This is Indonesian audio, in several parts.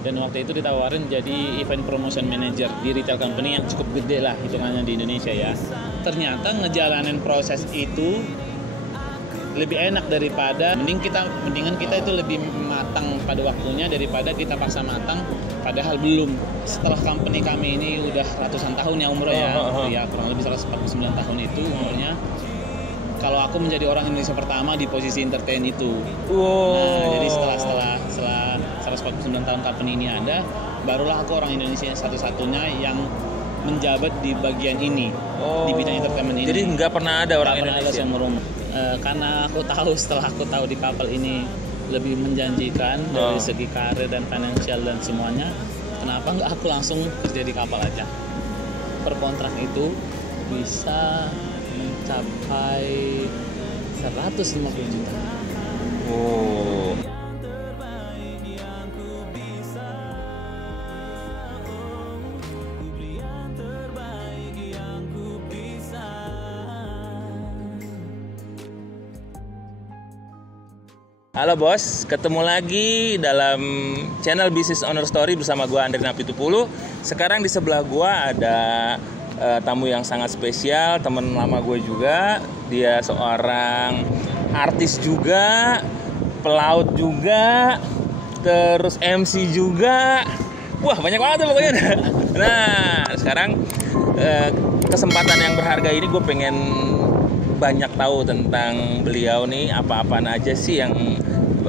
Dan waktu itu ditawarin jadi event promotion manager di retail company yang cukup gede lah hitungannya di Indonesia ya. Ternyata ngejalanin proses itu lebih enak daripada mendingan kita itu lebih matang pada waktunya daripada kita paksa matang padahal belum. Setelah company kami ini udah ratusan tahun ya umurnya ya kurang lebih 149 tahun itu umurnya. Kalau aku menjadi orang Indonesia pertama di posisi entertain itu. Nah, jadi setelah 149 tahun company ini ada, barulah aku orang Indonesia satu-satunya yang menjabat di bagian ini, di bidang entertainment ini. Jadi nggak pernah ada orang Indonesia seumur umur. Karena setelah aku tahu di kapal ini lebih menjanjikan dari segi karir dan finansial dan semuanya, kenapa nggak aku langsung kerja di kapal aja? Per kontrak itu bisa mencapai 150 juta. Oh. Halo bos, ketemu lagi dalam channel Business Owner Story bersama gue Andre Napitupulu. Sekarang di sebelah gue ada tamu yang sangat spesial, teman lama gue juga. Dia seorang artis juga, pelaut juga, terus MC juga. Wah banyak banget pokoknya. Nah sekarang kesempatan yang berharga ini gue pengen banyak tahu tentang beliau nih, apa-apaan aja sih yang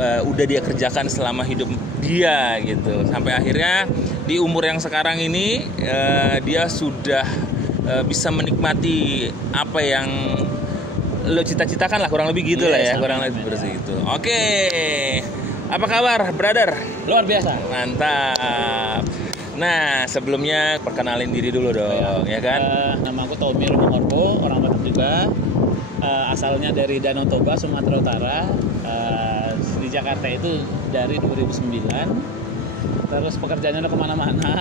udah dia kerjakan selama hidup dia gitu. Sampai akhirnya di umur yang sekarang ini dia sudah bisa menikmati apa yang lo cita-citakan lah, kurang lebih gitu lah ya, kurang lebih seperti itu. Oke. Apa kabar, brother? Luar biasa. Mantap. Nah, sebelumnya perkenalin diri dulu dong, ya kan? Nama aku Tommy Rumahorpo, orang Batak juga. Asalnya dari Danau Toba, Sumatera Utara. Di Jakarta itu dari 2009. Terus pekerjaannya udah kemana-mana.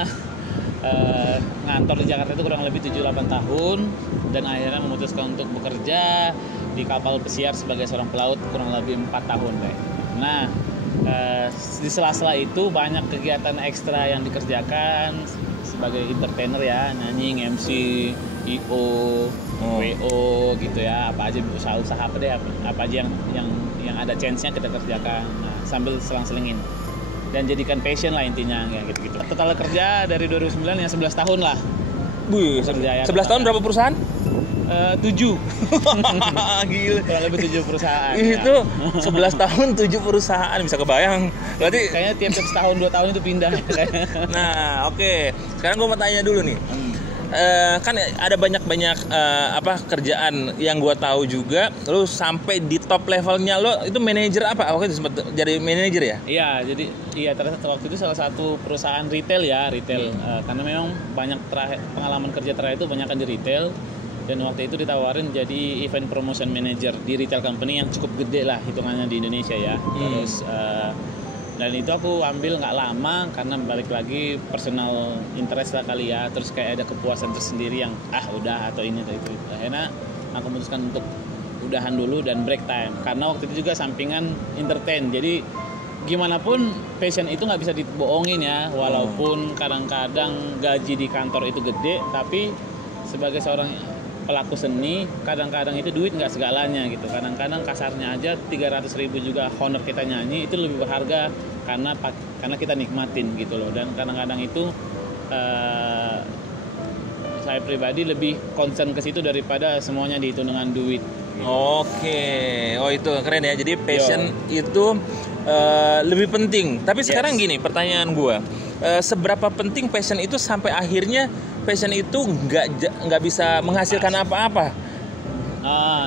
Ngantor di Jakarta itu kurang lebih 7-8 tahun. Dan akhirnya memutuskan untuk bekerja di kapal pesiar sebagai seorang pelaut kurang lebih 4 tahun deh. Nah, di sela-sela itu banyak kegiatan ekstra yang dikerjakan sebagai entertainer ya, nyanyi, MC, IO, WO gitu ya, apa aja usaha-usaha apa deh, apa aja yang ada chance-nya kita kerjakan, nah, sambil selang-selingin dan jadikan passion lah intinya ya gitu-gitu. Total kerja dari 2009 ya 11 tahun lah. Wih, 11 tahun berapa perusahaan? 7. Gila. Kurang lebih 7 perusahaan. Itu ya. 11 tahun 7 perusahaan, bisa kebayang. Berarti kayaknya tiap setahun 2 tahun itu pindah. Nah, oke. Sekarang gue mau tanya dulu nih. Kan ada banyak kerjaan yang gue tahu juga. Lu sampai di top levelnya lo itu manajer apa? Waktu itu sempat jadi manajer ya? Iya, ternyata waktu itu salah satu perusahaan retail. Karena memang banyak pengalaman kerja terakhir itu banyak kan di retail. Dan waktu itu ditawarin jadi event promotion manager di retail company yang cukup gede lah hitungannya di Indonesia ya. Terus dan itu aku ambil nggak lama karena balik lagi personal interest lah kali ya. Terus kayak ada kepuasan tersendiri yang udah atau ini atau itu. Akhirnya aku memutuskan untuk udahan dulu dan break time. Karena waktu itu juga sampingan entertain. Jadi gimana pun passion itu nggak bisa dibohongin ya. Walaupun kadang-kadang gaji di kantor itu gede, tapi sebagai seorang pelaku seni kadang-kadang itu duit nggak segalanya gitu. Kadang-kadang kasarnya aja 300.000 juga honor kita nyanyi itu lebih berharga karena kita nikmatin gitu loh. Dan kadang-kadang itu saya pribadi lebih concern ke situ daripada semuanya dihitung dengan duit gitu. Oke. Oh itu keren ya. Jadi passion itu lebih penting. Tapi sekarang gini pertanyaan gue, seberapa penting passion itu sampai akhirnya passion itu nggak bisa menghasilkan apa-apa?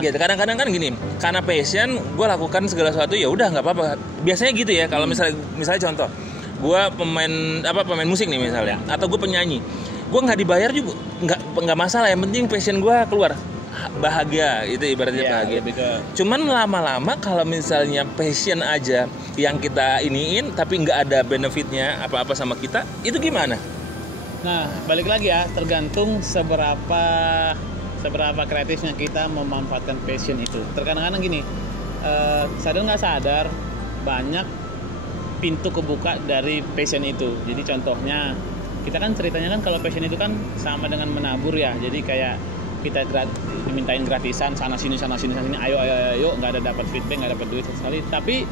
Gitu. Kadang-kadang kan gini, karena passion gue lakukan segala sesuatu ya udah nggak apa-apa. Biasanya gitu ya. Kalau misalnya contoh, gue pemain musik nih misalnya, atau gue penyanyi, gue nggak dibayar juga nggak masalah. Yang penting passion gue keluar, bahagia itu ibaratnya bahagia. Cuman lama-lama kalau misalnya passion aja yang kita iniin tapi nggak ada benefitnya apa-apa sama kita, itu gimana? Nah, balik lagi ya, tergantung seberapa kreatifnya kita memanfaatkan passion itu. Terkadang-kadang gini, sadar nggak sadar banyak pintu kebuka dari passion itu. Jadi contohnya kita kan ceritanya kan kalau passion itu kan sama dengan menabur ya. Jadi kayak kita dimintain gratisan sana sini ayo nggak ada dapat feedback, nggak dapat duit sekali. Tapi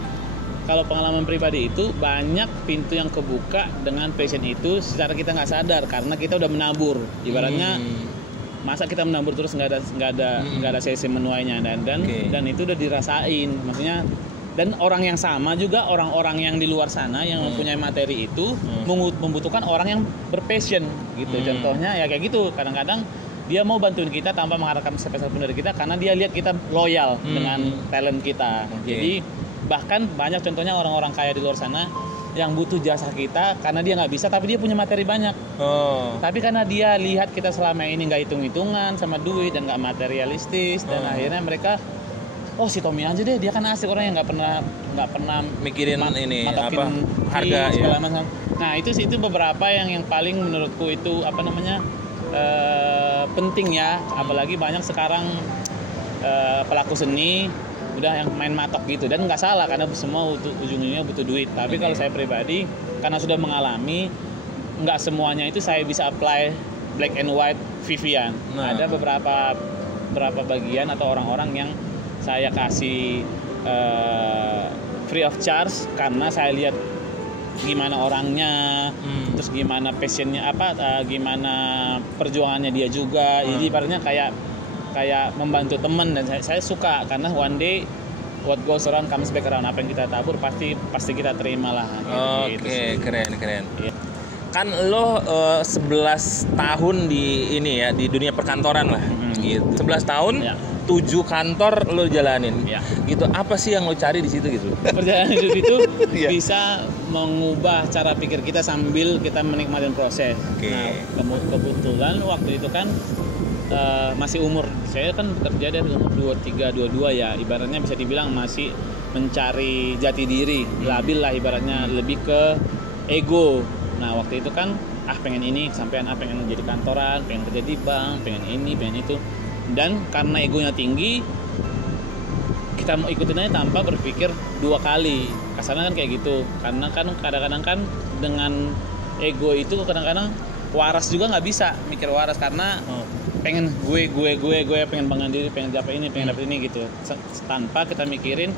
kalau pengalaman pribadi itu banyak pintu yang kebuka dengan passion itu secara kita nggak sadar karena kita udah menabur. Ibaratnya masa kita menabur terus nggak ada sesi menuainya dan itu udah dirasain. Maksudnya dan orang yang sama juga orang-orang yang di luar sana yang mempunyai materi itu membutuhkan orang yang berpassion gitu. Contohnya ya kayak gitu. Kadang-kadang dia mau bantuin kita tanpa mengharapkan sepeser pun dari kita karena dia lihat kita loyal dengan talent kita. Jadi bahkan banyak contohnya orang-orang kaya di luar sana yang butuh jasa kita karena dia nggak bisa tapi dia punya materi banyak. Tapi karena dia lihat kita selama ini nggak hitung-hitungan sama duit dan nggak materialistis dan akhirnya mereka si Tommy aja deh, dia kan asik orang yang nggak pernah mikirin ini apa harga ya. Macam. Nah itu beberapa yang paling menurutku itu penting ya, apalagi banyak sekarang pelaku seni udah yang main matok gitu dan nggak salah karena semua ujung-ujungnya butuh duit. Tapi kalau saya pribadi karena sudah mengalami nggak semuanya itu saya bisa apply black and white Vivian. Ada beberapa bagian atau orang-orang yang saya kasih free of charge karena saya lihat gimana orangnya, terus gimana passionnya gimana perjuangannya dia juga. Jadi ibaratnya kayak membantu teman dan saya suka karena one day what goes around comes back around. Apa yang kita tabur pasti kita terima lah. Oke, keren. Yeah. Kan lo 11 tahun di ini ya di dunia perkantoran lah. Gitu. 11 tahun. Yeah. 7 kantor lo jalanin. Yeah. Gitu. Apa sih yang lo cari di situ gitu? Perjalanan hidup itu bisa mengubah cara pikir kita sambil kita menikmati proses. Nah, kebetulan waktu itu kan masih umur saya kan bekerja dari umur 23 22 ya, ibaratnya bisa dibilang masih mencari jati diri, labil lah ibaratnya, lebih ke ego. Nah waktu itu kan pengen ini sampean, pengen jadi kantoran, pengen kerja di bank, pengen ini pengen itu, dan karena egonya tinggi kita mau ikutin aja tanpa berpikir 2 kali, kasarnya kan kayak gitu. Karena kan kadang-kadang kan dengan ego itu kadang-kadang waras juga nggak bisa mikir waras karena pengen gue pengen bangga diri, pengen dapat ini, pengen dapat ini gitu, tanpa kita mikirin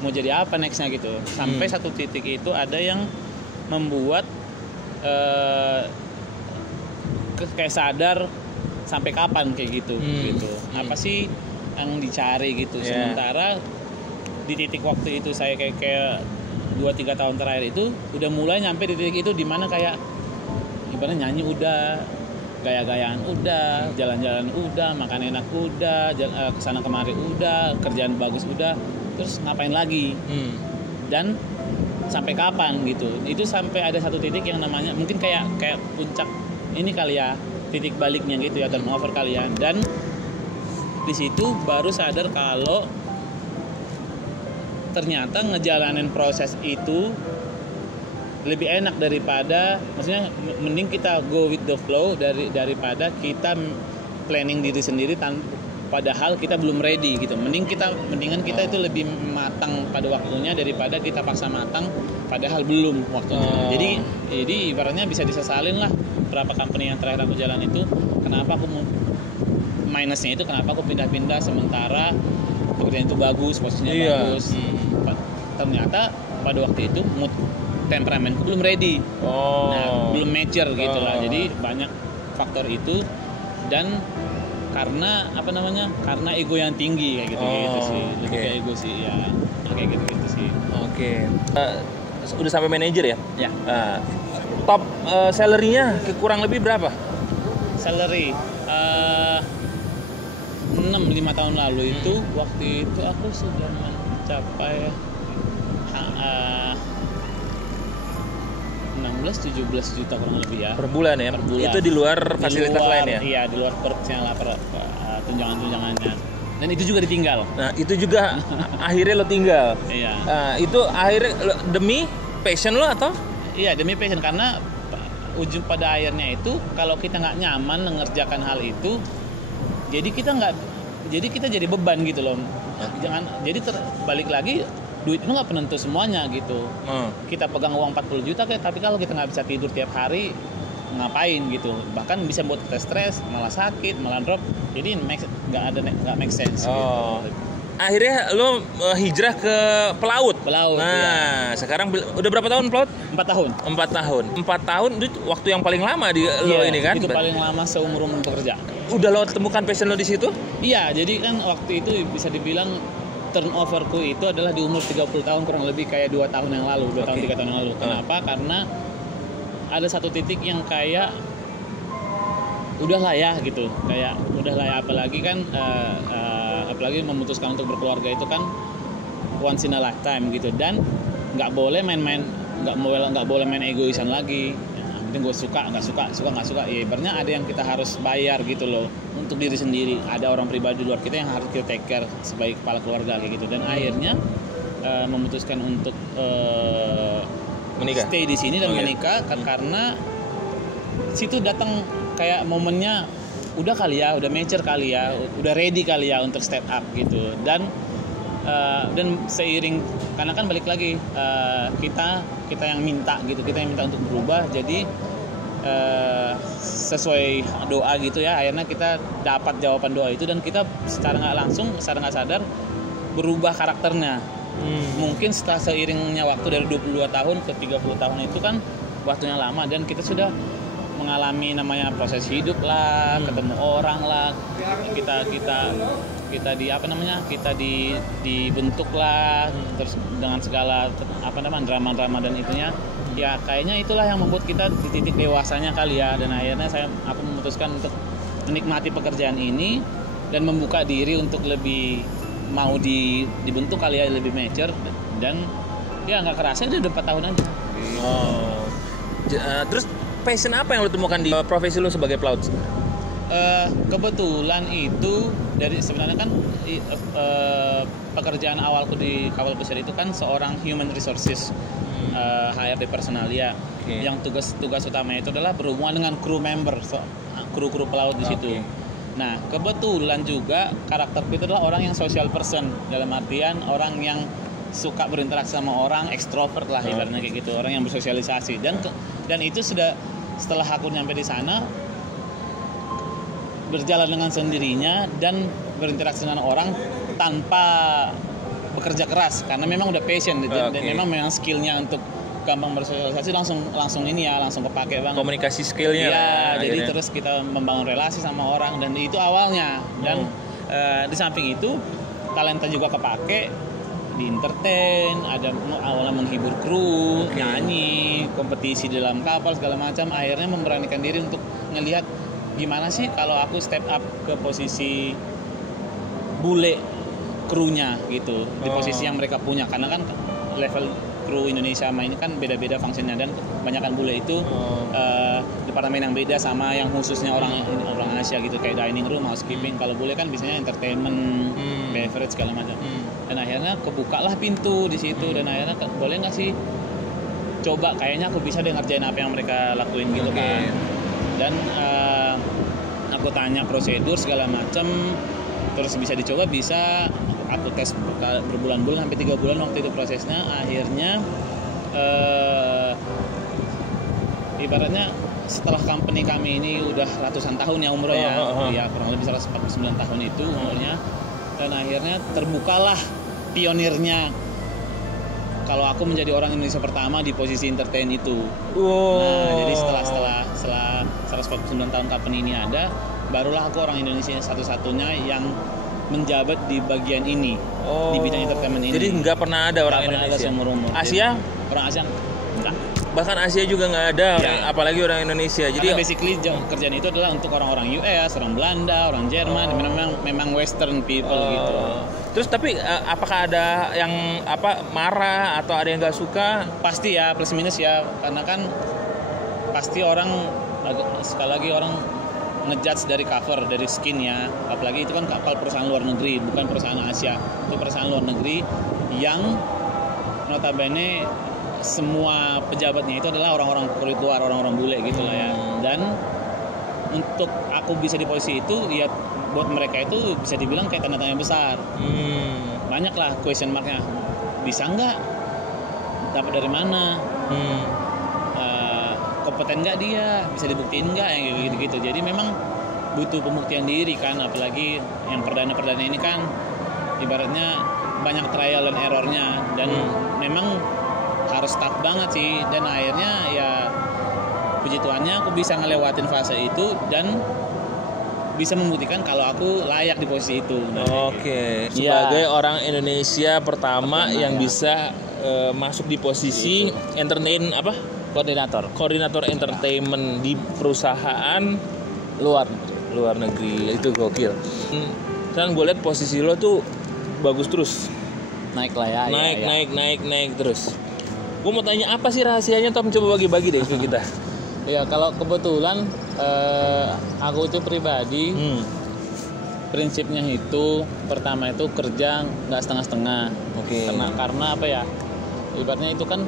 mau jadi apa nextnya gitu. Sampai satu titik itu ada yang membuat kayak sadar sampai kapan kayak gitu. Apa sih yang dicari gitu. Sementara di titik waktu itu saya kayak 2-3 tahun terakhir itu udah mulai nyampe di titik itu dimana kayak ibaratnya nyanyi udah, gaya-gayaan udah, jalan-jalan udah, makan enak udah, kesana kemari udah, kerjaan bagus udah, terus ngapain lagi? Dan sampai kapan gitu? Itu sampai ada satu titik yang namanya mungkin kayak puncak ini kali ya, titik baliknya gitu ya, turnover kalian. Dan di situ baru sadar kalau ternyata ngejalanin proses itu lebih enak daripada, maksudnya mending kita go with the flow daripada kita planning diri sendiri padahal kita belum ready gitu. Mendingan kita itu lebih matang pada waktunya daripada kita paksa matang padahal belum waktunya. Jadi ibaratnya bisa disesalin lah berapa company yang terakhir aku jalan itu, kenapa aku minusnya itu kenapa aku pindah-pindah sementara pekerjaan itu bagus, posisinya bagus. Ternyata pada waktu itu temperamenku belum ready, belum mature gitu lah. Jadi banyak faktor itu dan karena karena ego yang tinggi kayak gitu sih, lebih kayak ego sih ya, kayak gitu sih. Udah sampai manajer ya? Ya. Top salary-nya kurang lebih berapa? Salary 5 tahun lalu itu waktu itu aku sudah mencapai 16-17 juta kurang lebih ya. Per bulan ya? Per bulan. Itu di luar fasilitas lain ya? Iya, di luar perksnya lah, tunjangan-tunjangannya. Dan itu juga ditinggal. Nah, itu juga akhirnya lo tinggal. Iya. Itu akhirnya demi passion lo atau? Iya, demi passion, karena ujung pada akhirnya itu kalau kita nggak nyaman mengerjakan hal itu, jadi kita jadi beban gitu loh. Jadi balik lagi duit itu nggak penentu semuanya gitu. Kita pegang uang 40 juta tapi kalau kita nggak bisa tidur tiap hari ngapain gitu, bahkan bisa buat kita stres, malah sakit, malah drop, jadi nggak make sense gitu. Akhirnya lo hijrah ke pelaut. Nah, iya. Sekarang udah berapa tahun pelaut? 4 tahun. 4 tahun itu waktu yang paling lama di lo ini kan? Itu paling lama seumur bekerja. Udah lo temukan passion lo di situ? Iya, jadi kan waktu itu bisa dibilang turnoverku itu adalah di umur 30 tahun, kurang lebih kayak 2 tahun yang lalu, 2 tahun 3 tahun yang lalu. Kenapa? Karena ada satu titik yang kayak udahlah ya gitu, kayak udahlah ya, apalagi memutuskan untuk berkeluarga itu kan once in a lifetime gitu, dan nggak boleh main egoisan lagi. Penting gue suka nggak suka ya, ibaratnya ada yang kita harus bayar gitu loh untuk diri sendiri, ada orang pribadi di luar kita yang harus kita take care sebagai kepala keluarga kayak gitu. Dan akhirnya memutuskan untuk menikah, stay di sini dan menikah karena situ datang kayak momennya udah kali ya, udah mature kali ya, udah ready kali ya untuk step up gitu. Dan seiring, karena kan balik lagi kita yang minta gitu, kita yang minta untuk berubah, jadi sesuai doa gitu ya, akhirnya kita dapat jawaban doa itu dan kita secara nggak langsung, secara nggak sadar berubah karakternya. Mungkin setelah seiringnya waktu dari 22 tahun ke 30 tahun itu kan waktunya lama, dan kita sudah mengalami namanya proses hidup lah, ketemu orang lah, kita dibentuk lah, terus dengan segala drama dan itunya, ya kayaknya itulah yang membuat kita di titik dewasanya kali ya. Dan akhirnya aku memutuskan untuk menikmati pekerjaan ini dan membuka diri untuk lebih mau dibentuk kali ya, lebih mature, dan ya nggak kerasa udah 4 tahun aja. Terus passion apa yang lo temukan di profesi lo sebagai pelaut? Kebetulan itu dari sebenarnya kan pekerjaan awalku di kapal pesiar itu kan seorang human resources, HRD personalia, yang tugas utamanya itu adalah berhubungan dengan crew member, kru pelaut di situ. Nah, kebetulan juga karakterku itu adalah orang yang social person, dalam artian orang yang suka berinteraksi sama orang, ekstrovert lah ibaratnya kayak gitu, orang yang bersosialisasi. Dan itu sudah, setelah aku nyampe di sana, berjalan dengan sendirinya dan berinteraksi dengan orang tanpa bekerja keras, karena memang udah passion dan memang skillnya untuk gampang bersosialisasi langsung kepake banget. Komunikasi skillnya ya, jadi terus kita membangun relasi sama orang, dan itu awalnya. Dan di samping itu talenta juga kepake di entertain, ada awalnya menghibur kru, nyanyi, kompetisi dalam kapal segala macam. Akhirnya memberanikan diri untuk ngelihat gimana sih kalau aku step up ke posisi bule krunya gitu, di posisi yang mereka punya, karena kan level kru Indonesia sama ini kan beda-beda fungsinya, dan kebanyakan bule itu departemen yang beda sama yang khususnya orang Asia gitu, kayak dining room, housekeeping. Kalau bule kan biasanya entertainment, beverage segala macam. Dan akhirnya kebukalah pintu di situ, dan akhirnya boleh nggak sih coba, kayaknya aku bisa deh ngerjain apa yang mereka lakuin gitu kan. Dan aku tanya prosedur segala macam, terus bisa dicoba, bisa. Aku tes berbulan-bulan, sampai 3 bulan waktu itu prosesnya. Akhirnya ibaratnya setelah company kami ini udah ratusan tahun ya umurnya, ya kurang lebih 149 tahun itu umurnya, dan akhirnya terbukalah pionirnya kalau aku menjadi orang Indonesia pertama di posisi entertain itu. Nah, jadi setelah 149 tahun company ini ada, barulah aku orang Indonesia satu-satunya yang menjabat di bagian ini, di bidang entertainment ini. Jadi nggak pernah ada orang Indonesia. Asia? Orang Asia enggak. Bahkan Asia juga nggak ada, apalagi orang Indonesia. Jadi basically kerjaan itu adalah untuk orang-orang US, orang Belanda, orang Jerman, memang Western people gitu. Terus tapi apakah ada yang marah atau ada yang nggak suka? Pasti ya, plus minus ya, karena kan pasti orang, sekali lagi orang ngejudge dari cover, dari skin ya. Apalagi itu kan kapal perusahaan luar negeri, bukan perusahaan Asia. Itu perusahaan luar negeri yang notabene semua pejabatnya itu adalah orang-orang kulit luar, orang-orang bule gitu lah ya. Dan untuk aku bisa di posisi itu, ya buat mereka itu bisa dibilang kayak tanda tanya besar. Banyak lah question marknya. bisa nggak, dapat dari mana, kompeten nggak dia, bisa dibuktiin nggak, yang gitu-gitu. Jadi memang butuh pembuktian diri kan, apalagi yang perdana ini kan ibaratnya banyak trial and errornya, dan memang harus tough banget sih. Dan akhirnya ya puji Tuhannya aku bisa ngelewatin fase itu dan bisa membuktikan kalau aku layak di posisi itu. Oke. Sebagai orang Indonesia pertama yang bisa masuk di posisi koordinator entertainment di perusahaan luar negeri. Itu gokil. Dan gue lihat posisi lo tuh bagus terus. Naik lah ya. Naik terus. Gue mau tanya apa sih rahasianya, Tom? Coba bagi-bagi deh ke kita. Ya kalau kebetulan aku itu pribadi prinsipnya itu pertama itu kerja nggak setengah-setengah. Oke. Karena apa ya? Ibaratnya itu kan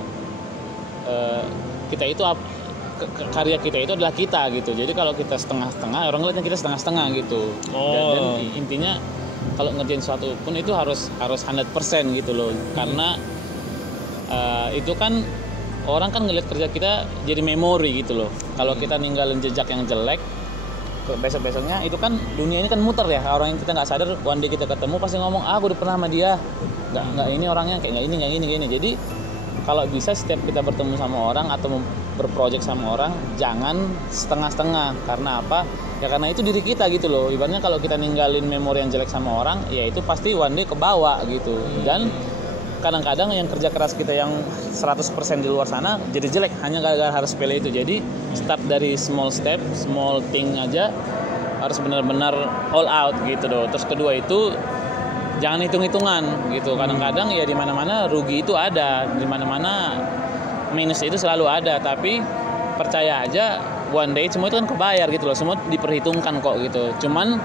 kita itu karya kita itu adalah kita gitu. Jadi kalau kita setengah-setengah, orang ngeliatnya kita setengah-setengah gitu. Dan intinya kalau ngerjain sesuatu pun itu harus 100% gitu loh. Karena itu kan orang kan ngeliat kerja kita jadi memori gitu loh. Kalau kita ninggalin jejak yang jelek, besok-besoknya itu kan dunia ini kan muter ya. Orang yang kita nggak sadar, one day kita ketemu pasti ngomong, aku udah pernah sama dia. Nggak ini orangnya kayak nggak ini. Jadi kalau bisa setiap kita bertemu sama orang atau berproject sama orang, jangan setengah-setengah. Karena apa? Ya karena itu diri kita gitu loh. Ibaratnya kalau kita ninggalin memori yang jelek sama orang, ya itu pasti one day kebawa gitu. Dan kadang-kadang yang kerja keras kita yang 100% di luar sana jadi jelek hanya gara-gara harus sepele itu. Jadi start dari small step, small thing aja, harus benar-benar all out gitu loh. Terus kedua itu jangan hitung-hitungan gitu. Kadang-kadang ya di mana-mana rugi itu ada, di mana-mana minus itu selalu ada. Tapi percaya aja one day semua itu kan kebayar gitu loh. Semua diperhitungkan kok gitu. Cuman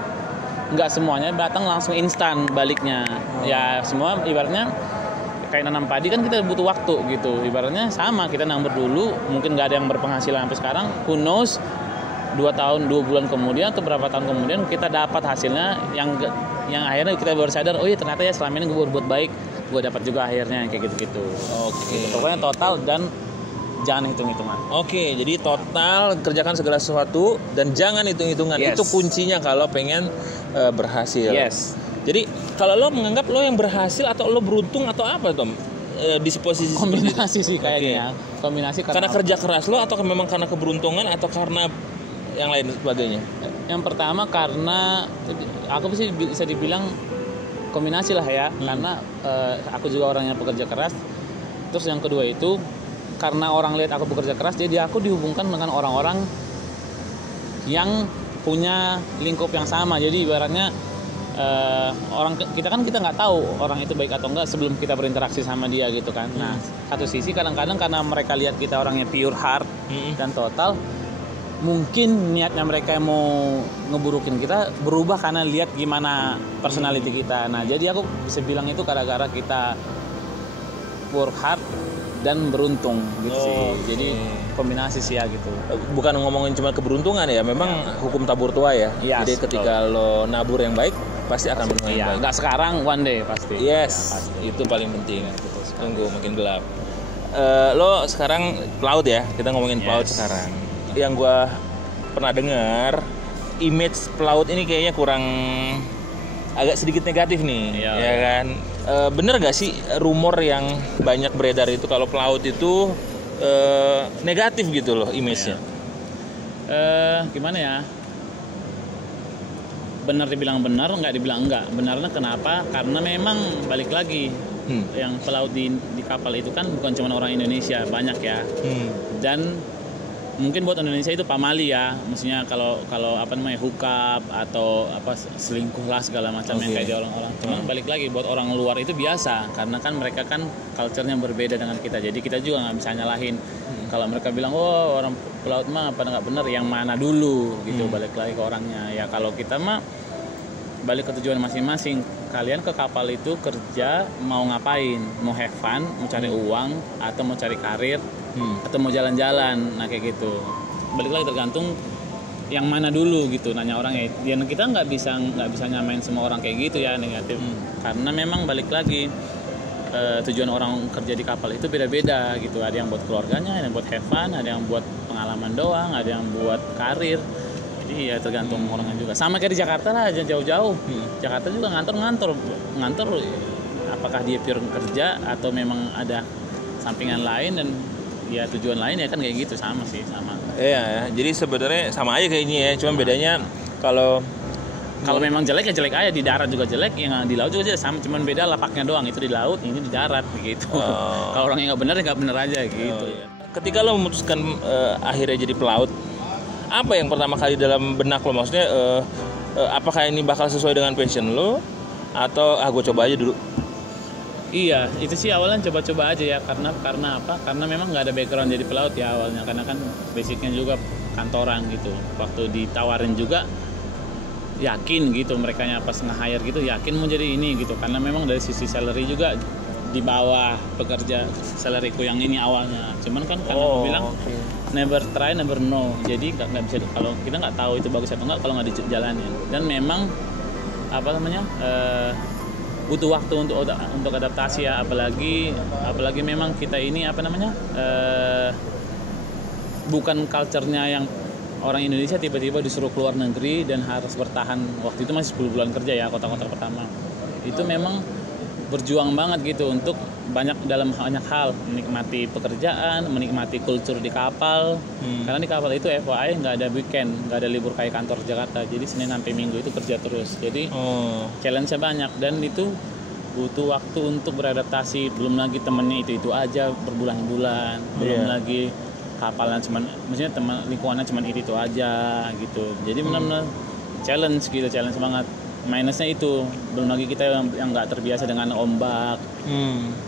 nggak semuanya datang langsung instan baliknya. Ya semua ibaratnya kayak nanam padi kan kita butuh waktu gitu. Ibaratnya sama, kita nambur dulu, mungkin nggak ada yang berpenghasilan sampai sekarang, who knows 2 bulan kemudian atau berapa tahun kemudian kita dapat hasilnya yang akhirnya kita baru sadar, oh iya ternyata ya selama ini gue berbuat baik, gue dapat juga akhirnya kayak gitu. Oke. Pokoknya total dan jangan hitung-hitungan. Oke, jadi total kerjakan segala sesuatu dan jangan hitung-hitungan. Yes. Itu kuncinya kalau pengen berhasil. Yes. Jadi kalau lo menganggap lo yang berhasil atau lo beruntung atau apa, Tom? Di posisi kombinasi sih kayaknya. Okay. Kombinasi karena kerja keras lo atau memang karena keberuntungan atau karena yang lain sebagainya? Yang pertama karena aku bisa dibilang kombinasi lah ya. Karena aku juga orang yang pekerja keras. Terus yang kedua itu karena orang lihat aku bekerja keras, jadi aku dihubungkan dengan orang-orang yang punya lingkup yang sama. Jadi ibaratnya kita nggak tahu orang itu baik atau enggak sebelum kita berinteraksi sama dia gitu kan. Nah, satu sisi kadang-kadang karena mereka lihat kita orangnya pure heart dan total, mungkin niatnya mereka yang mau ngeburukin kita berubah karena lihat gimana personality kita. Nah, jadi aku bisa bilang itu gara-gara kita work hard dan beruntung gitu sih. Jadi kombinasi sih ya gitu. Bukan ngomongin cuma keberuntungan ya, memang hukum tabur tua ya. Yes, jadi ketika lo nabur yang baik pasti akan berbuah yang baik. Nggak sekarang, one day pasti. Yes, ya, pasti. Itu paling penting. Tunggu makin gelap. Lo sekarang pelaut ya, kita ngomongin pelaut sekarang. Yang gue pernah dengar, image pelaut ini kayaknya kurang, agak sedikit negatif nih, ya kan? Bener gak sih rumor yang banyak beredar itu kalau pelaut itu negatif gitu loh image-nya? Gimana ya? Benar dibilang benar, nggak dibilang enggak. Benarnya kenapa? Karena memang balik lagi yang pelaut di kapal itu kan bukan cuma orang Indonesia, banyak ya. Dan mungkin buat Indonesia itu pamali ya, maksudnya kalau apa namanya hookup atau apa selingkuh lah segala macam yang kayak di orang-orang. Cuman balik lagi buat orang luar itu biasa, karena kan mereka kan culture-nya berbeda dengan kita. Jadi kita juga nggak bisa nyalahin. Kalau mereka bilang orang pelaut mah pada nggak benar, yang mana dulu gitu. Balik lagi ke orangnya. Ya kalau kita mah balik ke tujuan masing-masing. Kalian ke kapal itu kerja mau ngapain? Mau have fun, mau cari uang, atau mau cari karir, atau mau jalan-jalan. Nah kayak gitu. Balik lagi tergantung yang mana dulu gitu. Nanya orang ya. Dan kita nggak bisa nyamain semua orang kayak gitu ya negatif. Karena memang balik lagi tujuan orang kerja di kapal itu beda-beda gitu. Ada yang buat keluarganya, ada yang buat have fun, ada yang buat pengalaman doang, ada yang buat karir. Jadi ya tergantung orangnya juga. Sama kayak di Jakarta lah, jangan jauh-jauh. Jakarta juga ngantor apakah dia pure kerja atau memang ada sampingan lain dan ya tujuan lain ya kan kayak gitu, sama sih, sama. Iya ya, jadi sebenarnya sama aja kayak ini ya, cuma bedanya kalau memang jelek ya jelek aja, di darat juga jelek, yang di laut juga jelek, sama, cuman beda lapaknya doang, itu di laut, ini di darat gitu. Kalau orangnya nggak benar ya nggak benar aja gitu. Ketika lo memutuskan akhirnya jadi pelaut, apa yang pertama kali dalam benak lo, maksudnya apakah ini bakal sesuai dengan passion lo atau gue coba aja dulu? Iya, itu sih awalnya coba-coba aja ya, karena apa? Karena memang nggak ada background jadi pelaut ya awalnya, karena kan basicnya juga kantoran gitu. Waktu ditawarin juga yakin gitu, merekanya pas nge-hire gitu yakin mau jadi ini gitu, karena memang dari sisi salary juga di bawah pekerja salariku yang ini awalnya. Cuman kan karena aku bilang never try never know, jadi nggak bisa, kalau kita nggak tahu itu bagus atau nggak kalau nggak dijalanin. Dan memang butuh waktu untuk adaptasi ya, apalagi memang kita ini bukan culture-nya yang orang Indonesia tiba-tiba disuruh keluar negeri dan harus bertahan. Waktu itu masih 10 bulan kerja ya, kontrak pertama itu memang berjuang banget gitu untuk dalam banyak hal, menikmati pekerjaan, menikmati kultur di kapal. Karena di kapal itu FYI nggak ada weekend, nggak ada libur kayak kantor Jakarta, jadi Senin sampai Minggu itu kerja terus. Jadi challenge-nya banyak dan itu butuh waktu untuk beradaptasi. Belum lagi temennya itu aja berbulan-bulan, belum lagi kapalnya maksudnya teman lingkungannya cuma itu aja gitu. Jadi benar-benar challenge banget. Minusnya itu belum lagi kita yang nggak terbiasa dengan ombak,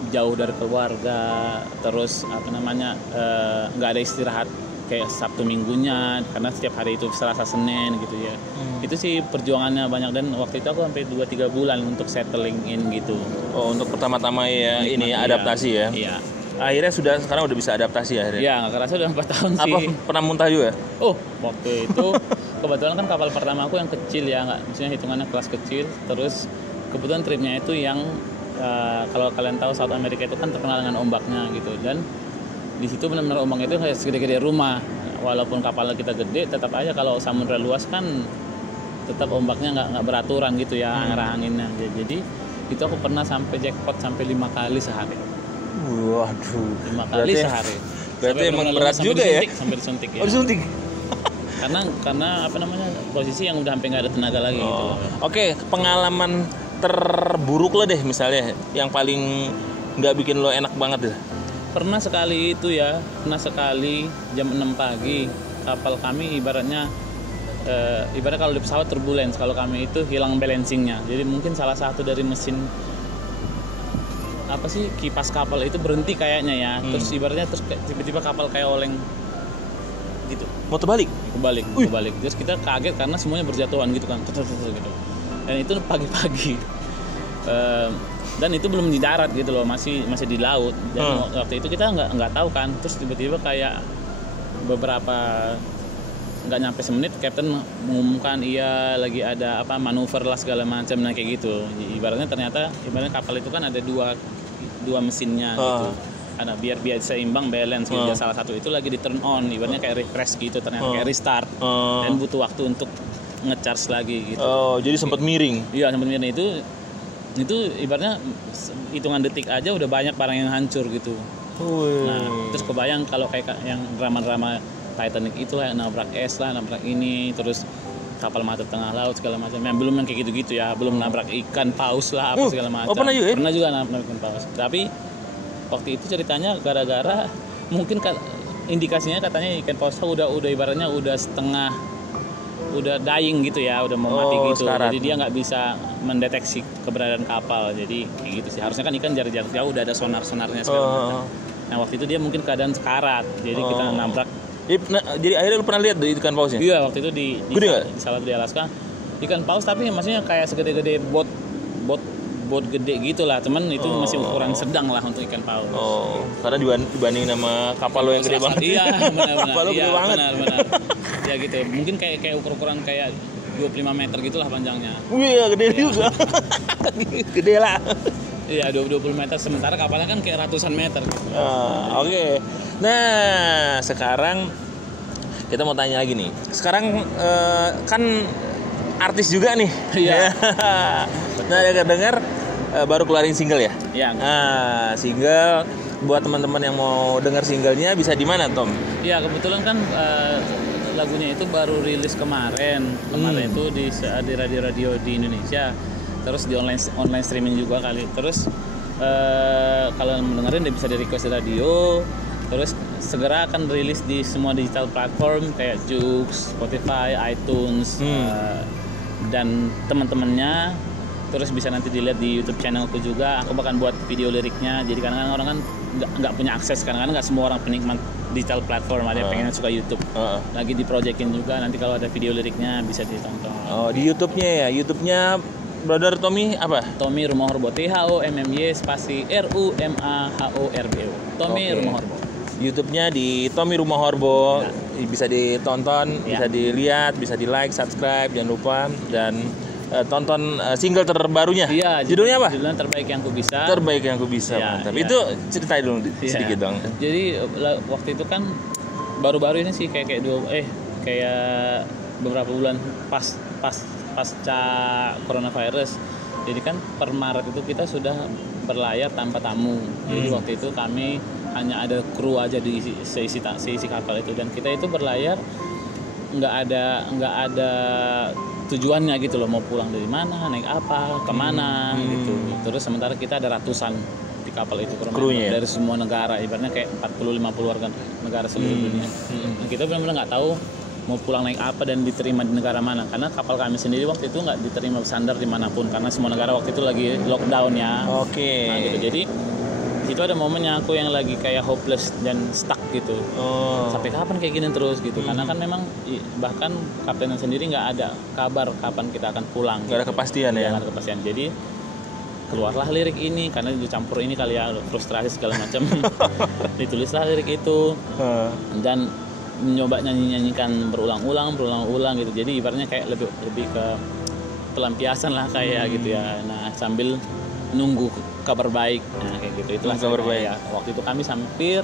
jauh dari keluarga, terus nggak ada istirahat kayak Sabtu Minggunya, karena setiap hari itu Selasa Senin gitu ya. Itu sih perjuangannya banyak, dan waktu itu aku sampai 2-3 bulan untuk settling in gitu. Untuk pertama-tama ya ini adaptasi ya. Iya. Akhirnya sekarang udah bisa adaptasi akhirnya. Iya, nggak kerasa udah 4 tahun sih. Apa pernah muntah juga? Waktu itu kebetulan kan kapal pertama aku yang kecil ya, maksudnya hitungannya kelas kecil. Terus kebetulan tripnya itu yang kalau kalian tahu South America itu kan terkenal dengan ombaknya gitu, dan di situ benar-benar ombaknya itu kayak segede-gede rumah. Walaupun kapalnya kita gede, tetap aja kalau samudra luas kan tetap ombaknya nggak beraturan gitu ya, arah anginnya. Jadi itu aku pernah sampai jackpot sampai 5 kali sehari. Waduh. 5 kali sehari. Berarti emang berat juga ya? Sampai disuntik ya. Disuntik. karena posisi yang udah sampai nggak ada tenaga lagi gitu. Oke, pengalaman terburuk lo deh misalnya, yang paling nggak bikin lo enak banget deh. Pernah sekali jam 6 pagi kapal kami ibaratnya kalau di pesawat turbulence, kalau kami itu hilang balancingnya. Jadi mungkin salah satu dari mesin kipas kapal itu berhenti kayaknya ya. Terus ibaratnya tiba-tiba kapal kayak oleng gitu. Mau terbalik? Kebalik. Terus kita kaget karena semuanya berjatuhan gitu kan. Gitu. Dan itu pagi-pagi. Dan itu belum di darat gitu loh, masih di laut. Dan waktu itu kita nggak tahu kan. Terus tiba-tiba kayak beberapa nggak nyampe semenit Kapten mengumumkan lagi ada manuver lah segala macam kayak gitu. Ibaratnya kapal itu kan ada dua mesinnya gitu. Ada biar seimbang balance gitu. Salah satu itu lagi di turn on, ibaratnya kayak refresh gitu, ternyata kayak restart. Dan butuh waktu untuk nge-charge lagi gitu. Jadi sempat miring. Iya, sempat miring. Itu ibaratnya hitungan detik aja udah banyak barang yang hancur gitu. Nah, terus kebayang kalau kayak yang drama-drama Titanic itu lah, nabrak es lah, nabrak ini, terus kapal mati tengah laut segala macam. Belum yang kayak gitu-gitu ya, belum nabrak ikan paus lah segala macam. Pernah juga ya? Pernah juga nabrak ikan paus. Tapi waktu itu ceritanya gara-gara mungkin indikasinya katanya ikan paus udah ibaratnya udah setengah, udah dying gitu ya, udah mau mati gitu. Sekarat. Jadi dia nggak bisa mendeteksi keberadaan kapal. Jadi kayak gitu sih. Harusnya kan ikan jarak jauh udah ada sonar-sonarnya segala macam. Nah waktu itu dia mungkin keadaan sekarat. Jadi kita nabrak. Jadi akhirnya lu pernah lihat ikan pausnya? Iya, waktu itu di salah satu di Alaska ikan paus, tapi maksudnya kayak segede-gede bot gede gitulah, teman itu masih ukuran sedang lah untuk ikan paus. Karena dibanding sama kapal lo yang gede banget. Iya, benar. Kapal lo gede banget. Benar. Ya gitu, mungkin kayak ukuran kayak 25 meter gitulah panjangnya. Wih, gede juga. Gede lah. Iya, 20 meter, sementara kapalnya kan kayak ratusan meter. Oke. Nah, sekarang kita mau tanya lagi nih. Sekarang kan artis juga nih. Iya. Nah, dengar baru keluarin single ya? Iya. Nah, single buat teman-teman yang mau dengar singlenya bisa di mana, Tom? Iya, kebetulan kan lagunya itu baru rilis kemarin itu di radio-radio di Indonesia, terus di online streaming juga kali. Terus kalau mendengarin dia bisa di request di radio, terus segera akan rilis di semua digital platform kayak Joox, Spotify, iTunes, dan teman-temannya. Terus bisa nanti dilihat di YouTube channelku juga. Aku bahkan buat video liriknya. Jadi kadang-kadang orang kan nggak punya akses, kadang-kadang nggak semua orang penikmat digital platform, ada yang pengen suka YouTube. Lagi diprojekin juga, nanti kalau ada video liriknya bisa ditonton. Oh, di YouTube-nya ya. YouTube-nya Brother Tommy apa? Tommy Rumahorbo, THOMMY spasi RUMAHORBO. Tommy Rumahorbo. YouTube-nya di Tommy Rumahorbo. Bisa ditonton, bisa dilihat, bisa di-like, subscribe, jangan lupa, dan tonton single terbarunya. Iya, judulnya apa? Judulnya Terbaik Yang Ku Bisa. Terbaik Yang Ku Bisa. Ya, mantap. ya. Itu ceritain dong sedikit dong. Jadi waktu itu kan baru-baru ini sih kayak beberapa bulan pasca coronavirus. Jadi kan per Maret itu kita sudah berlayar tanpa tamu. Jadi waktu itu kami hanya ada kru aja di seisi kapal itu, dan kita itu berlayar nggak ada tujuannya gitu loh, mau pulang dari mana, naik apa, kemana gitu. Terus sementara kita ada ratusan di kapal itu krunya dari semua negara, ibaratnya kayak 40-50 warga negara seluruh dunia. Nah, kita benar-benar nggak tahu mau pulang naik apa dan diterima di negara mana, karena kapal kami sendiri waktu itu nggak diterima bersandar dimanapun karena semua negara waktu itu lagi lockdown ya. Nah gitu, jadi di situ ada momennya aku yang lagi kayak hopeless dan stuck gitu. Sampai kapan kayak gini terus gitu. Karena kan memang bahkan kaptennya sendiri nggak ada kabar kapan kita akan pulang. Nggak ada kepastian ya. Nggak ada kepastian. Jadi keluarlah lirik ini karena dicampur ini kali ya, frustrasi segala macam. Ditulislah lirik itu dan mencoba nyanyikan berulang-ulang gitu. Jadi ibaratnya kayak lebih ke pelampiasan lah kayak gitu ya. Nah sambil nunggu kabar baik, nah kayak gitu. Itulah kabar baik ya. Waktu itu kami hampir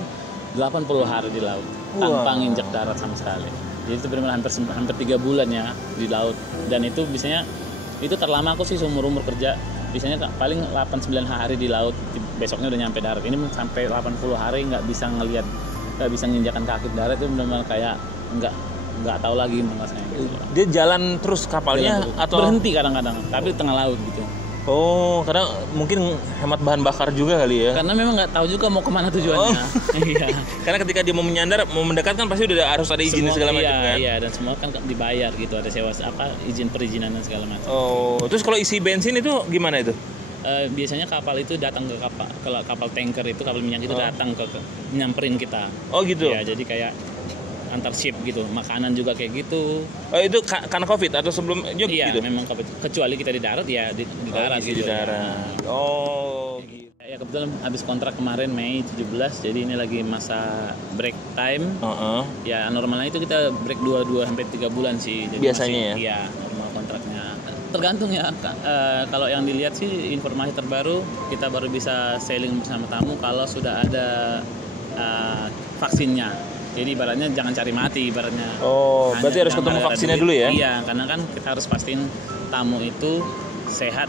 80 hari di laut tanpa nginjak darat sama sekali. Jadi itu benar-benar hampir 3 bulan ya di laut. Dan itu biasanya itu terlama aku sih seumur kerja. Biasanya paling 8-9 hari di laut, besoknya udah nyampe darat. Ini sampai 80 hari nggak bisa nginjakan kaki darat, itu benar-benar kayak nggak tahu lagi rasanya gitu. Dia jalan terus kapalnya atau berhenti kadang-kadang, tapi tengah laut gitu. Oh, karena mungkin hemat bahan bakar juga kali ya. Karena memang nggak tahu juga mau kemana tujuannya. Iya. Karena ketika dia mau menyandar, mau mendekat kan pasti udah harus ada izin segala macam kan. Iya, dan semua kan dibayar gitu, ada sewa perizinan dan segala macam. Oh, terus kalau isi bensin itu gimana itu? Biasanya kapal itu datang ke kapal tanker itu, kapal minyak itu datang ke nyamperin kita. Oh gitu. Ya, jadi kayak antar ship gitu, makanan juga kayak gitu. Oh itu karena COVID atau sebelum gitu? Iya, memang COVID. Kecuali kita di darat ya di darat gitu. Di darat. Ya. Oh. Gitu. Ya kebetulan habis kontrak kemarin Mei 17, jadi ini lagi masa break time. Ya normalnya itu kita break 2 sampai 3 bulan sih. Jadi biasanya masih, ya normal kontraknya. Tergantung ya. Kalau yang dilihat sih informasi terbaru kita baru bisa sailing bersama tamu kalau sudah ada vaksinnya. Jadi ibaratnya jangan cari mati ibaratnya. Oh, berarti harus ketemu vaksinnya dulu ya? Iya, karena kan kita harus pastiin tamu itu sehat.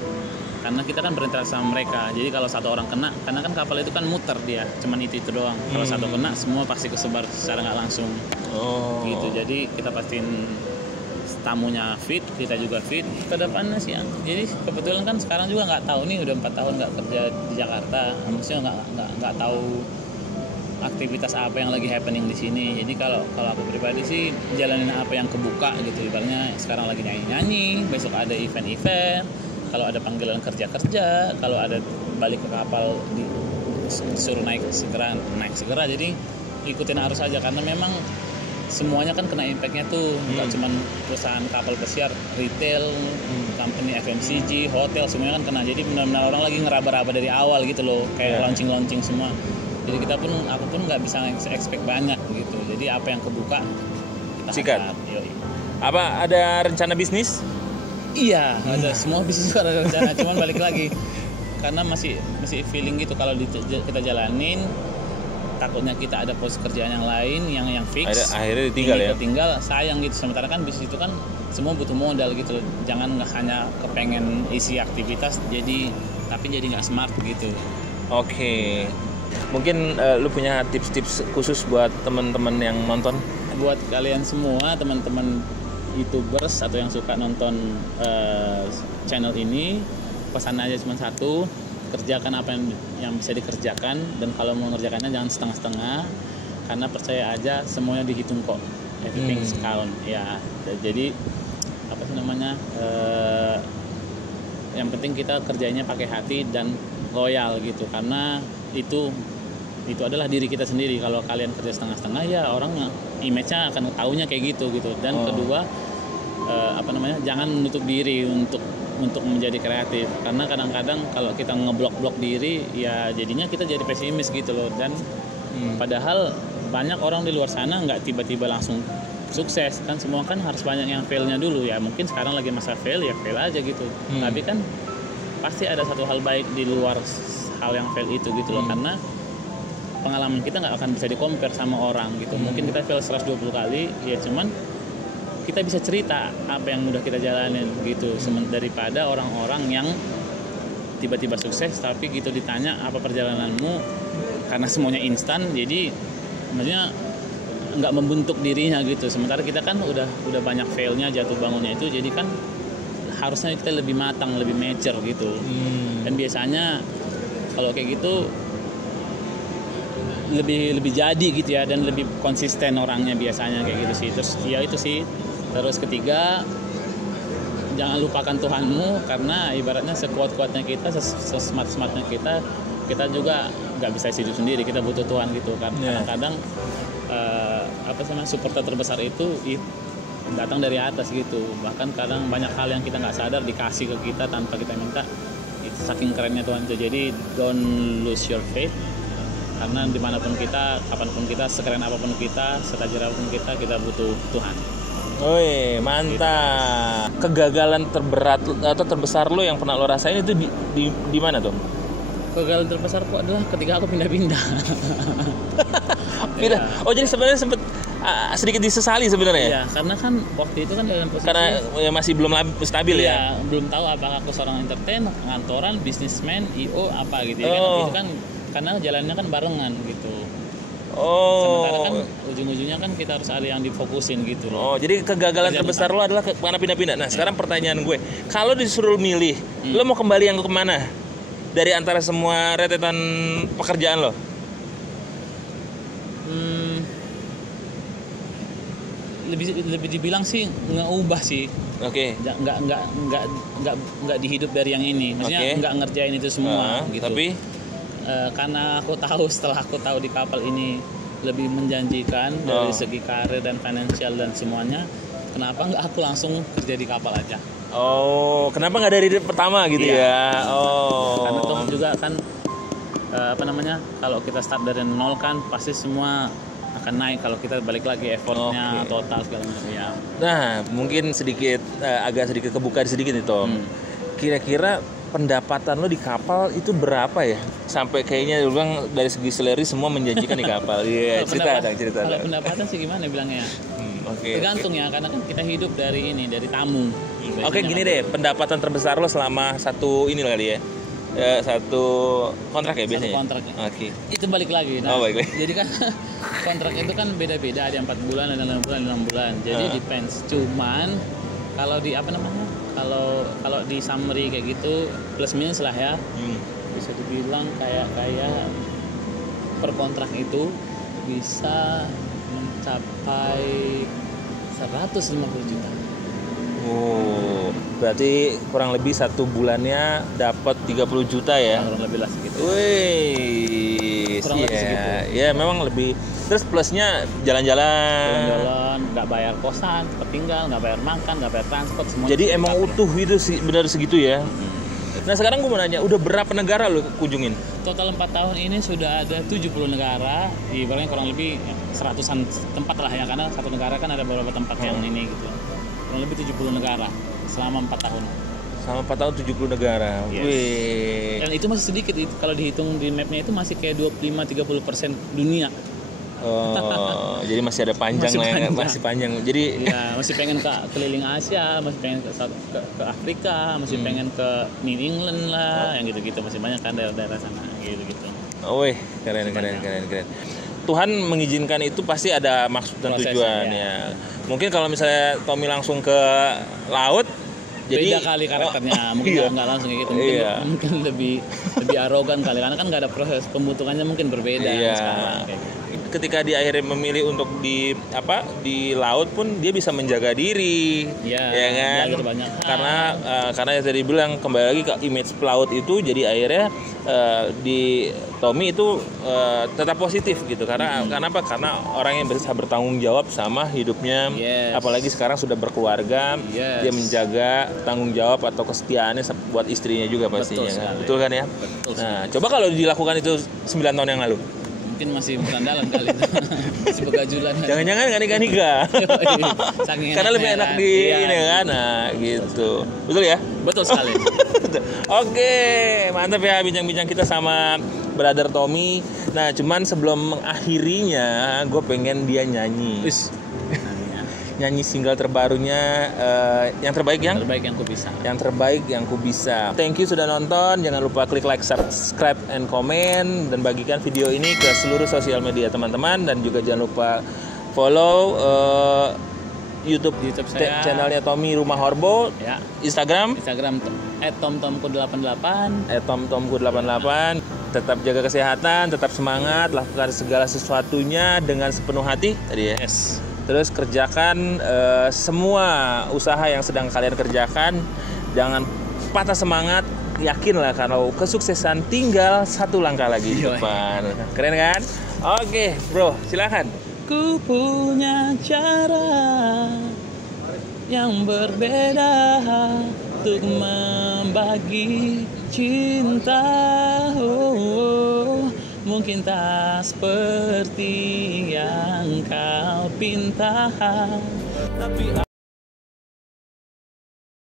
Karena kita kan berinteraksi sama mereka. Jadi kalau satu orang kena, karena kan kapal itu kan muter dia, cuman itu doang. Kalau satu kena, semua pasti kesebar secara nggak langsung. Oh. Gitu. Jadi kita pastiin tamunya fit, kita juga fit. Kedepannya sih, jadi kebetulan kan sekarang juga nggak tahu nih, udah 4 tahun nggak kerja di Jakarta. Maksudnya nggak tahu aktivitas apa yang lagi happening di sini. Jadi kalau aku pribadi sih jalanin apa yang kebuka gitu. Ibaratnya sekarang lagi nyanyi, besok ada event-event, kalau ada panggilan kerja, kalau ada balik ke kapal disuruh naik segera. Jadi ikutin arus aja karena memang semuanya kan kena impactnya tuh, nggak cuma perusahaan kapal pesiar, retail, company FMCG, hotel, semuanya kan kena. Jadi benar-benar orang lagi ngeraba-raba dari awal gitu loh, kayak launching semua. Jadi aku pun nggak bisa expect banyak gitu. Jadi apa yang kebuka kita sikat. Apa ada rencana bisnis? Iya, ada semua bisnis juga ada rencana. Cuman balik lagi karena masih feeling gitu kalau kita jalanin, takutnya kita ada pos kerjaan yang lain yang fix, akhirnya ditinggal ya. Sayang gitu. Sementara kan bisnis itu kan semua butuh modal gitu loh. Jangan nggak hanya kepengen isi aktivitas tapi jadi nggak smart gitu. Oke. Mungkin lu punya tips-tips khusus buat teman-teman yang nonton? Buat kalian semua, teman-teman YouTubers atau yang suka nonton channel ini, pesan aja cuma satu, kerjakan apa yang bisa dikerjakan, dan kalau mau mengerjakannya jangan setengah-setengah, karena percaya aja semuanya dihitung kok, everything count ya. Jadi apa sih namanya, yang penting kita kerjanya pakai hati dan loyal gitu, karena itu adalah diri kita sendiri. Kalau kalian kerja setengah-setengah ya orang image-nya akan taunya kayak gitu. Dan kedua jangan menutup diri untuk menjadi kreatif, karena kadang-kadang kalau kita ngeblok diri ya jadinya kita jadi pesimis gitu loh. Dan padahal banyak orang di luar sana nggak tiba-tiba langsung sukses kan, semua kan harus banyak yang failnya dulu ya. Mungkin sekarang lagi masa fail ya fail aja gitu, tapi kan pasti ada satu hal baik di luar hal yang fail itu gitu loh. Karena pengalaman kita nggak akan bisa di-compare sama orang gitu. Mungkin kita fail 120 kali ya, cuman kita bisa cerita apa yang udah kita jalanin gitu, daripada orang-orang yang tiba-tiba sukses tapi gitu ditanya apa perjalananmu, karena semuanya instan jadi maksudnya nggak membentuk dirinya gitu. Sementara kita kan udah banyak failnya, jatuh bangunnya itu, jadi kan harusnya kita lebih matang, lebih mature gitu. Dan biasanya kalau kayak gitu lebih jadi gitu ya, dan lebih konsisten orangnya biasanya kayak gitu sih. Terus ya itu sih. Terus ketiga, jangan lupakan Tuhanmu, karena ibaratnya sekuat-kuatnya kita, sesmart-smartnya kita juga nggak bisa hidup sendiri, kita butuh Tuhan gitu kan. Kadang-kadang supporter terbesar itu datang dari atas gitu. Bahkan kadang banyak hal yang kita nggak sadar dikasih ke kita tanpa kita minta. Itu saking kerennya Tuhan itu. Jadi don't lose your faith, karena dimanapun kita, kapanpun kita, sekeren apapun kita, setajir apapun kita butuh Tuhan. Woi, mantap. Gitu. Kegagalan terberat atau terbesar lo yang pernah lo rasain itu di mana tuh? Kegagalan terbesarku adalah ketika aku pindah-pindah. Pindah. Ya. Oh, jadi sebenarnya sempat sedikit disesali sebenarnya ya? Iya, karena kan waktu itu kan dalam posisi karena ya masih belum stabil ya. Belum tahu apakah aku seorang entertain, kantoran, bisnismen, IO apa gitu ya. Itu kan karena jalannya kan barengan gitu. Sementara kan ujung-ujungnya kan kita harus ada yang difokusin gitu loh. Jadi kegagalan terbesar lo adalah karena pindah-pindah. Nah, sekarang pertanyaan gue, kalau disuruh milih, lo mau kembali yang kemana? Dari antara semua rentetan pekerjaan lo? Lebih dibilang sih ngeubah sih. Oke. Nggak dihidup dari yang ini. Maksudnya nggak ngerjain itu semua gitu. Tapi karena setelah aku tahu di kapal ini lebih menjanjikan dari segi karir dan finansial dan semuanya, kenapa nggak aku langsung kerja di kapal aja? Kenapa nggak dari pertama gitu ya? Karena toh juga kan kalau kita start dari nol kan pasti semua akan naik kalau kita balik lagi effortnya total segala macam ya. Nah, mungkin agak sedikit kebuka sedikit nih Tom. Kira-kira pendapatan lo di kapal itu berapa ya? Sampai kayaknya lu bilang dari segi salary semua menjanjikan di kapal. Iya, cerita. Kalau pendapatan sih gimana bilangnya? Tergantung ya, karena kan kita hidup dari tamu. Gini deh, pendapatan terbesar lo selama satu ini kali ya. Satu kontrak ya biasanya? Satu kontrak. Itu balik lagi. Balik lagi. Jadi kan kontrak itu kan beda-beda, ada 4 bulan, ada 6 bulan, 6 bulan. Jadi depends. Cuman kalau di kalau di summary kayak gitu plus minus lah ya. Bisa dibilang kayak per kontrak itu bisa mencapai 150 juta. Berarti kurang lebih satu bulannya dapat 30 juta ya? Kurang lebih lah segitu. Kurang lebih segitu. Ya memang lebih. Terus plusnya jalan-jalan, nggak bayar kosan, tertinggal, nggak bayar makan, nggak bayar transport, semuanya. Jadi emang utuh itu sih, benar segitu ya. Nah sekarang gue mau nanya, udah berapa negara lo kunjungin? Total 4 tahun ini sudah ada 70 negara, ibaratnya kurang lebih 100-an tempat lah ya, karena satu negara kan ada beberapa tempat yang ini gitu. Kurang lebih 70 negara selama 4 tahun. Selama 4 tahun 70 negara. Yes. Wih. Dan itu masih sedikit, kalau dihitung di mapnya itu masih kayak 25-30% dunia. Oh, jadi masih ada panjang Masih lah ya, panjang. masih panjang. Jadi Ya, masih pengen ke keliling Asia, masih pengen ke Afrika, masih pengen ke New England lah, yang gitu-gitu. Masih banyak kan daerah-daerah sana, gitu-gitu. wih, keren. Tuhan mengizinkan itu pasti ada maksud dan Prosesnya, tujuan ya. Mungkin kalau misalnya Tommy langsung ke laut, jadi Beda kali karakternya, mungkin Iya. nggak langsung kayak gitu, mungkin, Iya. mungkin lebih arogan kali, karena kan nggak ada proses pembentukannya, mungkin berbeda Iya. sekarang kayak gitu. ketika dia akhirnya memilih untuk di laut pun dia bisa menjaga diri, Iya, ya kan? belajar banyak hal. Karena yang tadi bilang kembali lagi ke image pelaut itu, jadi akhirnya di Tommy itu tetap positif gitu, karena apa? Karena orang yang bisa bertanggung jawab sama hidupnya, Yes. apalagi sekarang sudah berkeluarga, Yes. dia menjaga tanggung jawab atau kesetiaannya buat istrinya juga pastinya. sekali. Betul kan ya? Betul Nah, coba kalau dilakukan itu 9 tahun yang lalu. Mungkin masih bukan dalam kali itu. Masih begajulan. Jangan-jangan nggak nikah. Saking Karena lebih enaknya enak kan. di Iya, ini kan. Nah, gitu. Betul ya? Betul sekali. Oke, mantap ya bincang-bincang kita sama Brother Tommy. Nah, cuman sebelum mengakhirinya, gue pengen dia nyanyi. Wis. Nyanyi single terbarunya, yang terbaik yang? Terbaik yang ku bisa. Yang terbaik yang ku bisa. Thank you sudah nonton. Jangan lupa klik like, subscribe, and komen, dan bagikan video ini ke seluruh sosial media teman-teman, dan juga jangan lupa follow YouTube saya. channelnya Tommy Rumah Horbo, Ya. Instagram @tomtomku88. @tomtomku88. Tetap jaga kesehatan, tetap semangat, lakukan segala sesuatunya dengan sepenuh hati tadi ya. Yes. Terus kerjakan semua usaha yang sedang kalian kerjakan. Jangan patah semangat. Yakinlah kalau kesuksesan tinggal satu langkah lagi di Yoi. depan. Keren kan? Oke, bro, silakan. Ku punya cara yang berbeda untuk membagi cinta. Mungkin tak seperti yang kau pinta, tapi